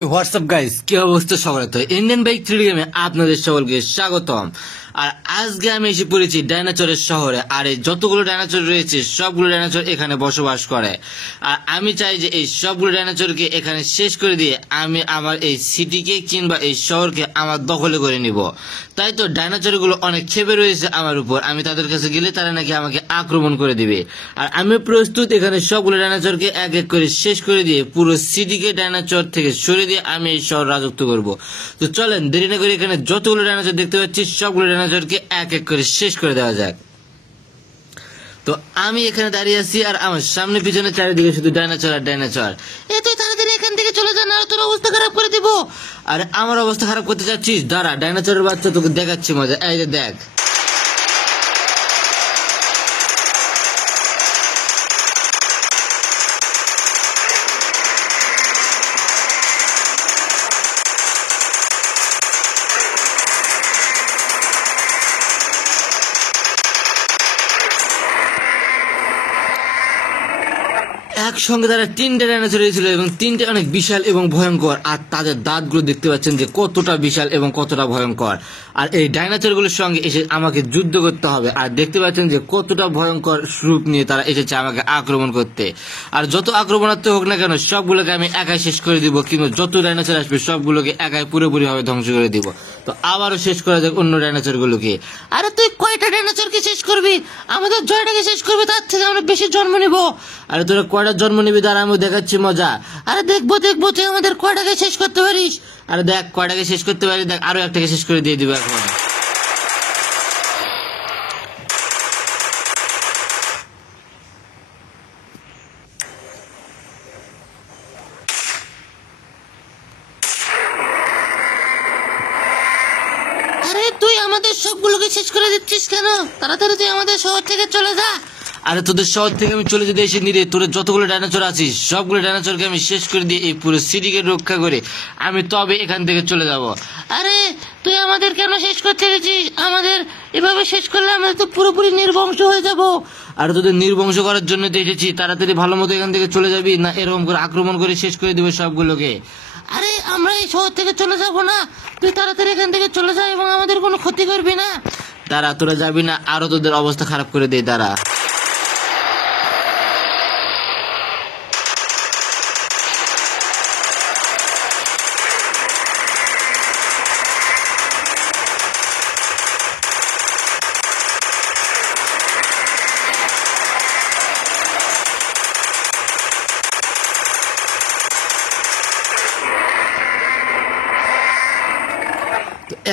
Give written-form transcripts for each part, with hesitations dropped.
WhatsApp guys, কি অবস্থা সবার? তো ইন্ডিয়ান বাইক 3D গেমে আপনাদের সকলকে স্বাগতম। আর আজকে আমি এসে পড়েছি ডাইনোসরের শহরে। আর এই যতগুলো ডাইনোসর রয়েছে সবগুলো ডাইনোসর এখানে বসবাস করে। আর আমি চাই যে এই সবগুলো ডাইনোসরকে এখানে শেষ করে দিয়ে আমি আমার এই সিটিকে কিংবা এই শহরকে আমার দখলে করে নিব। তাই তো ডাইনোসরগুলো অনেক ক্ষেপে রয়েছে আমার উপর। আমি তাদের কাছে গেলে তারা নাকি আমাকে আক্রমণ করে দিবে। আর আমি প্রস্তুত এখানে সবগুলো ডাইনোসরকে এক এক করে শেষ করে দিয়ে পুরো সিটিকে ডাইনোসর থেকে সরিয়ে দিয়ে আমি এই শহর রাজত্ব করব। তো চলেন দেরি না করে এখানে যতগুলো ডাইনোসর দেখতে পাচ্ছি সবগুলো ডাইনোসরকে এক এক করে শেষ করে দেওয়া যাক। তো আমি এখানে দাঁড়িয়ে আছি আর আমার সামনে পিছনে চারিদিকে শুধু ডাইনোসর আর ডাইনোসর। তুই তাড়াতাড়ি এখান থেকে চলে যা, না তোর অবস্থা খারাপ করে দিব। আর আমার অবস্থা খারাপ করতে চাচ্ছিস? দাঁড়া, ডাইনোসরের বাচ্চা তোকে দেখাচ্ছি মজা। এই যে দেখ। একসঙ্গে তারা তিনটে ডাইনোসর ছিল এবং তিনটে অনেক বিশাল এবং ভয়ঙ্কর। আর তাদের দাঁতগুলো দেখতে পাচ্ছেন যে কতটা বিশাল এবং কতটা ভয়ঙ্কর। আর এই ডাইনোসরগুলোর সঙ্গে এসে আমাকে যুদ্ধ করতে হবে। আর দেখতে পাচ্ছেন যে কতটা ভয়ঙ্কর রূপ নিয়ে তারা এসেছে আমাকে আক্রমণ করতে। আর যত আক্রমণাত্মক হোক না কেন সবগুলোকে আমি একাই শেষ করে দিব, কিন্তু যত ডাইনোসর আসবে সবগুলোকে একাই পুরোপুরি ভাবে ধ্বংস করে দিব। তো আবারও শেষ করা যাক অন্য ডাইনোসরগুলোকে। আরে তুই কয়টা ডাইনোসরকে শেষ করবি? আমাদের জয়টাকে শেষ করবি, তার থেকে আমরা বেশি জন্ম নিব। আরে তোরা কয়টা জন্ম নিবি তারা আমি দেখাচ্ছি মজা। আরে দেখবো তুই আমাদের কয়টাকে শেষ করতে পারিস। আরে দেখ কয়টাকে শেষ করতে পারিস, দেখ আরো একটাকে শেষ করে দিয়ে দিব এখন। আরে তুই আমাদের সবগুলোকে শেষ করে দিচ্ছিস কেন? তাড়াতাড়ি তুই আমাদের শহর থেকে চলে যা। আরে তোদের শহর থেকে আমি চলে যেতে এসে নিরে তোর যতগুলো ডাইনোসর আছিস সবগুলো ডাইনোসরকে আমি শেষ করে দিয়ে এই পুরো সিটিকে রক্ষা করে আমি তবে এখান থেকে চলে যাব। আরে তুই আমাদের কেন শেষ করতে গেছিস? আমাদের এভাবে শেষ করলে আমরা তো পুরোপুরি নির্বংশ হয়ে যাব। আর তোদের নির্বংশ করার জন্য তো এসেছি, তাড়াতাড়ি ভালো মতো এখান থেকে চলে যাবি, না এরকম করে আক্রমণ করে শেষ করে দিবে সবগুলোকে। আরে আমরা এই শহর থেকে চলে যাব না, তুই তাড়াতাড়ি এখান থেকে চলে যা এবং আমাদের কোনো ক্ষতি করবি না। দাঁড়া, তোরা যাবি না, আরো তোদের অবস্থা খারাপ করে দেয়। দাঁড়া।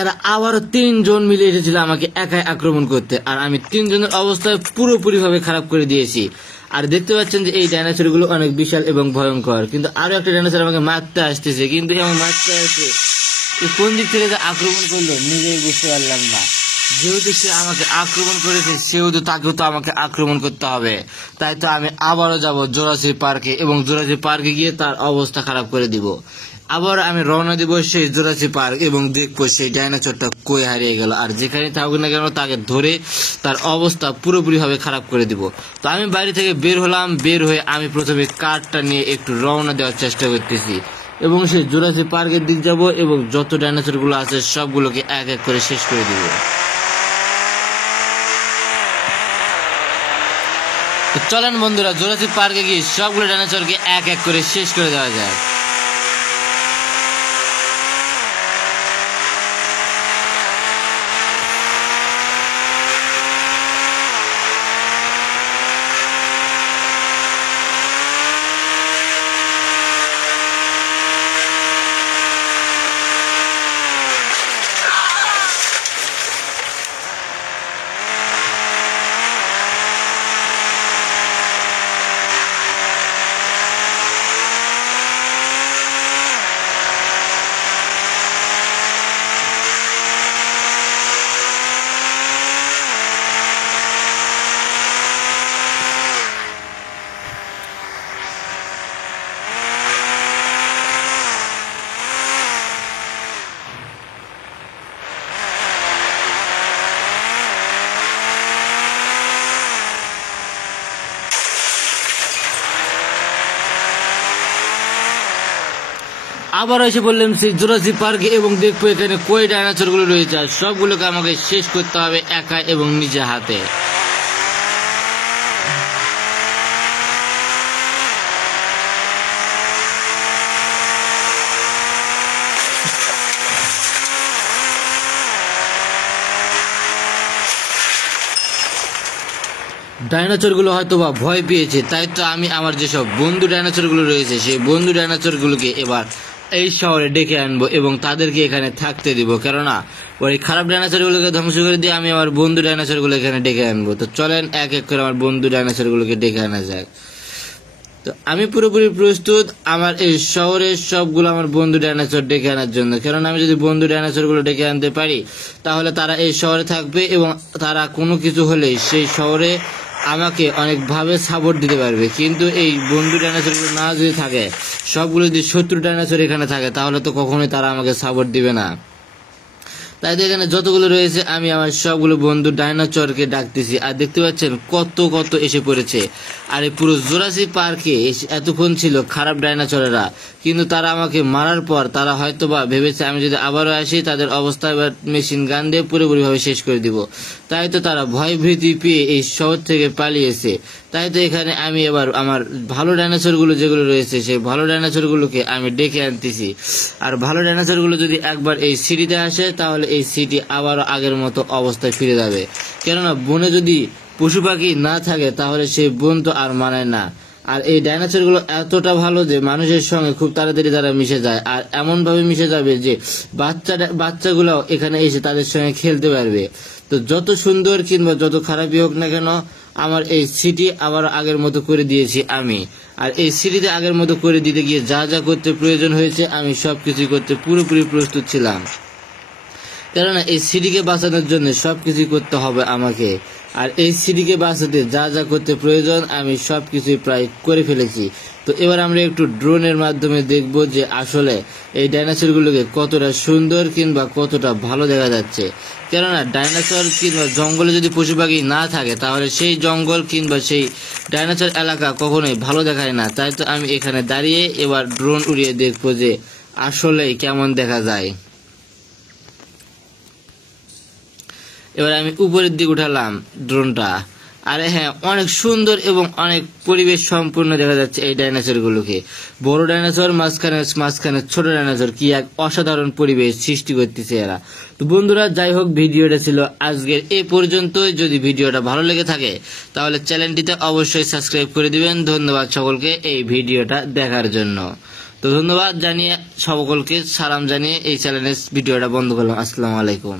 এরা আবারও 3 জন মিলে এসেছিল আমাকে একাই আক্রমণ করতে। আর আমি 3 জনের অবস্থায় পুরোপুরি ভাবে খারাপ করে দিয়েছি। আর দেখতে পাচ্ছেন যে এই ডাইনোসর গুলো অনেক বিশাল এবং ভয়ঙ্কর, কিন্তু আরো একটা ডাইনোসর আমাকে মারতে আসতেছে। কিন্তু এমন মারতে আসে কোন দিক থেকে যে আক্রমণ করলো নিজেই বুঝতে পারলাম না। যেহেতু সে আমাকে আক্রমণ করেছে সেহেতু তাকেও তো আমাকে আক্রমণ করতে হবে। তাই তো আমি আবারও যাব জুরাসিক পার্কে এবং জুরাসিক পার্কে গিয়ে তার অবস্থা খারাপ করে দিব। আবার আমি রওনা দিব সেই জুরাসিক পার্ক এবং দেখবো সেই ডাইনোসরটা কই হারিয়ে গেল। আর যেখানে থাকুক না কেন তাকে ধরে তার অবস্থা পুরোপুরি ভাবে খারাপ করে দিব। তো আমি বাড়ি থেকে বের হলাম। বের হয়ে আমি প্রথমে কারটা নিয়ে একটু রওনা দেওয়ার চেষ্টা করতেছি এবং সেই জুরাসিক পার্কের দিক যাব এবং যত ডাইনোসর গুলো আছে সবগুলোকে এক এক করে শেষ করে দিব। তো চলেন বন্ধুরা জুরাসিক পার্কে গিয়ে সবগুলো ডাইনোসরকে এক এক করে শেষ করে দেওয়া যায়। আবার এসে বললাম সেই জুরাসিক পার্কে এবং দেখবো এখানে কই ডাইনোসর গুলো রয়েছে, আর সবগুলোকে আমাকে শেষ করতে হবে একা এবং নিজে হাতে। ডাইনোসর গুলো হয়তো বা ভয় পেয়েছে, তাই তো আমি আমার যেসব বন্ধু ডাইনোসর গুলো রয়েছে সেই বন্ধু ডাইনোসর গুলোকে এবার এই শহরে ডেকে আনবো এবং তাদেরকে এখানে থাকতে দিব, কেননা ওই খারাপ ডাইনোসর গুলোকে ধ্বংস করে দিয়ে আমি আমার বন্ধু ডাইনোসর গুলো এখানে ডেকে আনবো। তো চলেন এক এক করে আমার বন্ধু ডাইনোসর গুলোকে ডেকে আনা যায়। তো আমি পুরোপুরি প্রস্তুত আমার এই শহরের সবগুলো আমার বন্ধু ডাইনোসর ডেকে আনার জন্য, কারণ আমি যদি বন্ধু ডাইনোসর গুলো ডেকে আনতে পারি তাহলে তারা এই শহরে থাকবে এবং তারা কোনো কিছু হলেই সেই শহরে আমাকে অনেকভাবে সাপোর্ট দিতে পারবে। কিন্তু এই বন্ধু ডাইনোসরগুলো না যদি থাকে, সবগুলো যদি শত্রু ডাইনোসর এখানে থাকে, তাহলে তো কখনোই তারা আমাকে সাপোর্ট দিবে না। তাই তো এখানে যতগুলো রয়েছে আমি আমার সবগুলো বন্ধু ডাইনোসরকে ডাকতেছি, আর দেখতে পাচ্ছেন কত কত এসে পড়েছে। আর এই পুরো জুরাসিক পার্কে এতক্ষণ ছিল খারাপ ডাইনোসরেরা, কিন্তু তারা আমাকে মারার পর তারা হয়তোবা ভেবেছে আমি যদি আবারও আসি তাদের অবস্থা এবার মেশিন গান দিয়ে পুরোপুরিভাবে শেষ করে দিব। তাই তো তারা ভয় ভীতি পেয়ে এই শহর থেকে পালিয়েছে। তাই তো এখানে আমি এবার আমার ভালো ডাইনোসরগুলো যেগুলো রয়েছে সেই ভালো ডাইনোসরগুলোকে আমি ডেকে আনতেছি। আর ভালো ডাইনোসরগুলো যদি একবার এই সিটিতে আসে তাহলে এই সিটি আবারও আগের মতো অবস্থায় ফিরে যাবে, কেননা বনে যদি পশু পাখি না থাকে তাহলে সেই বন তো আর মানায় না। আর এই ডাইনোসরগুলো এতটা ভালো যে মানুষের সঙ্গে খুব তাড়াতাড়ি তারা মিশে যায়, আর এমন ভাবে মিশে যাবে যে বাচ্চাগুলো এখানে এসে তাদের সঙ্গে খেলতে পারবে। তো যত সুন্দর কিংবা যত খারাপই হোক না কেন, আমার এই সিটি আবার আগের মতো করে দিয়েছি আমি। আর এই সিটিতে আগের মতো করে দিতে গিয়ে যা যা করতে প্রয়োজন হয়েছে আমি সবকিছু করতে পুরোপুরি প্রস্তুত ছিলাম, কেননা এই সিটিকে বাঁচানোর জন্য সবকিছু করতে হবে আমাকে। আর এই সিটিকে বাঁচাতে যা যা করতে প্রয়োজন আমি সবকিছুই প্রায় করে ফেলেছি। তো এবার আমরা একটু ড্রোনের মাধ্যমে দেখব যে আসলে এই ডাইনোসরগুলোকে কতটা সুন্দর কিংবা কতটা ভালো দেখা যাচ্ছে, কেননা ডাইনোসর কিংবা জঙ্গলে যদি পশু পাখি না থাকে তাহলে সেই জঙ্গল কিংবা সেই ডাইনোসর এলাকা কখনোই ভালো দেখায় না। তাই তো আমি এখানে দাঁড়িয়ে এবার ড্রোন উড়িয়ে দেখবো যে আসলেই কেমন দেখা যায়। এবার আমি উপরের দিকে উঠালাম ড্রোনটা, আরে হ্যাঁ, অনেক সুন্দর এবং অনেক পরিবেশ সম্পূর্ণ দেখা যাচ্ছে এই ডাইনোসরগুলোকে। বড় ডাইনোসর মাঝখানে ছোট ডাইনোসর, কি এক অসাধারণ পরিবেশ সৃষ্টি করতেছে এরা। তো বন্ধুরা, যাই হোক, ভিডিওটা ছিল আজকের এ পর্যন্তই। যদি ভিডিওটা ভালো লেগে থাকে তাহলে চ্যানেলটিতে অবশ্যই সাবস্ক্রাইব করে দিবেন। ধন্যবাদ সকলকে এই ভিডিওটা দেখার জন্য। তো ধন্যবাদ জানিয়ে সকলকে সালাম জানিয়ে এই চ্যানেলের ভিডিওটা বন্ধ করলাম। আসসালামু আলাইকুম।